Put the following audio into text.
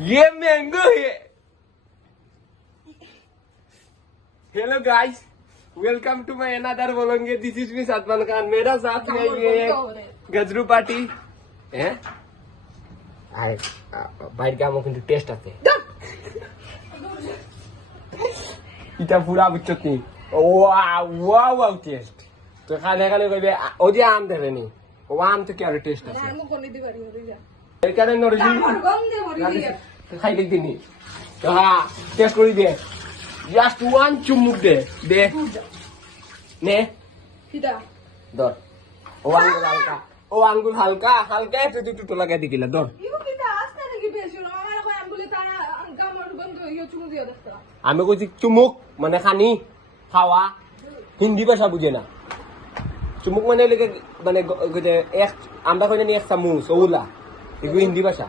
ये मैंगो है। Hello guys, welcome to my another बोलेंगे। This is me Salman Khan. मेरा साथ में ये गजरू पार्टी है। বাইর কামও কিন্তু টেস্ট আছে। এটা পুরা বুঝছনি। Wow wow wow taste. তো খানে খানে কইবে ও যে আম দেবে নি। ও আম তো কি আর টেস্ট আছে। আমি কোন দিতে পারি না। এর কারণে নরজি। আমার গন্ধে মরি গিয়া। খাই দেখি নি। হ্যাঁ, টেস্ট করি দে। জাস্ট ওয়ান চুমুক দে। দে। নে। কিটা? ধর। ও আঙ্গুল হালকা। ও আঙ্গুল হালকা, হালকা একটু একটু লাগাই দিকিলা ধর। আমি কইছি চুমুক মানে খানি খাওয়া, হিন্দি ভাষা বুঝে না। চুমুক মানে মানে এক আমরা কই না এক চামচ ওলা, এগুলো হিন্দি ভাষা।